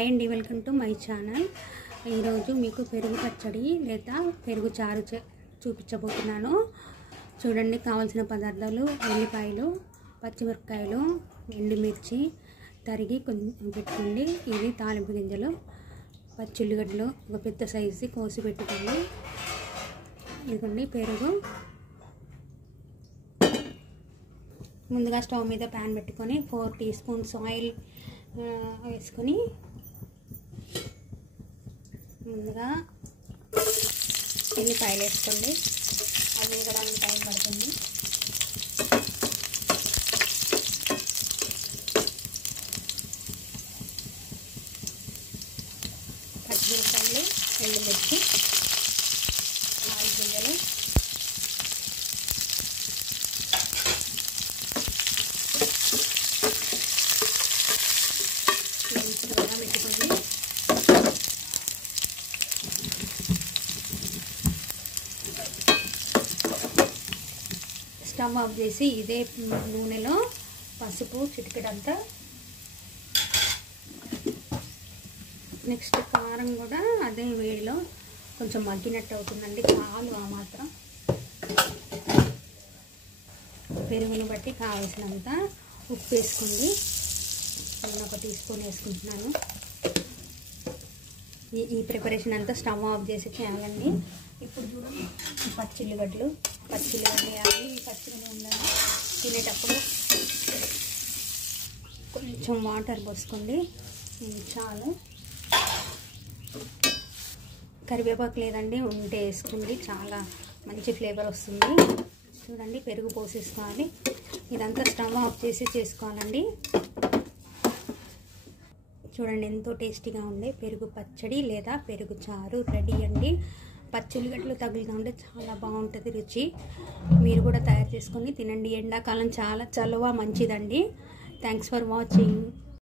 Hi అండి, welcome to my channel. ఈరోజు మీకు పెరుగు పచ్చడి లేదా పెరుగు చారు చూపించబోతున్నాను. చూడండి, కావాల్సిన పదార్థాలు: ఉల్లిపాయలు, పచ్చిమిరపకాయలు, ఎండుమిర్చి తరిగి కొంచెం పెట్టుకోండి. ఇది తాలింపు గింజలు, పచ్చి ఉల్లిగడ్డలు ఒక పెద్ద సైజు కోసి పెట్టుకోండి. ఇదిగోండి పెరుగు. ముందుగా స్టవ్ మీద ప్యాన్ పెట్టుకొని 4 టీ స్పూన్స్ ఆయిల్ వేసుకొని ముందుగా ఎల్లిపాయలు వేసుకోండి. అవి వేగడానికి టైం పడుతుంది. పచ్చిమిరపకాయలు, ఎండుమిర్చి, ఆయిల్ గింజలు, పెట్టుకోండి. స్టవ్ ఆఫ్ చేసి ఇదే నూనెలో పసుపు చిటికెడంతా, నెక్స్ట్ కారం కూడా అదే వేడిలో కొంచెం మగ్గినట్టు అవుతుందండి. చాలు ఆ మాత్రం. పెరుగును బట్టి కావాల్సినంత ఉప్పు వేసుకోండి. నేను 1 టీ స్పూన్ వేసుకుంటున్నాను. ఈ ప్రిపరేషన్ అంతా స్టవ్ ఆఫ్ చేసి చేయాలండి. ఇప్పుడు చూడండి, పచ్చిల్లిగడ్డలు వేయాలి. పచ్చిగానే ఉండాలి. తినేటప్పుడు కొంచెం వాటర్ పోసుకోండి, చాలు. కరివేపాకు లేదండి, ఉంటే వేసుకోండి, చాలా మంచి ఫ్లేవర్ వస్తుంది. చూడండి, పెరుగు పోసేసుకోవాలి. ఇదంతా స్టవ్ ఆఫ్ చేసి చేసుకోవాలండి. చూడండి, ఎంతో టేస్టీగా ఉండే పెరుగు పచ్చడి లేదా పెరుగు చారు రెడీ అండి. పచ్చి ఉల్లిగడ్డలు తగులుతూ ఉంటే చాలా బాగుంటుంది రుచి. మీరు కూడా తయారు చేసుకొని తినండి. ఎండాకాలం చాలా చలువ మంచిదండి. Thanks for watching.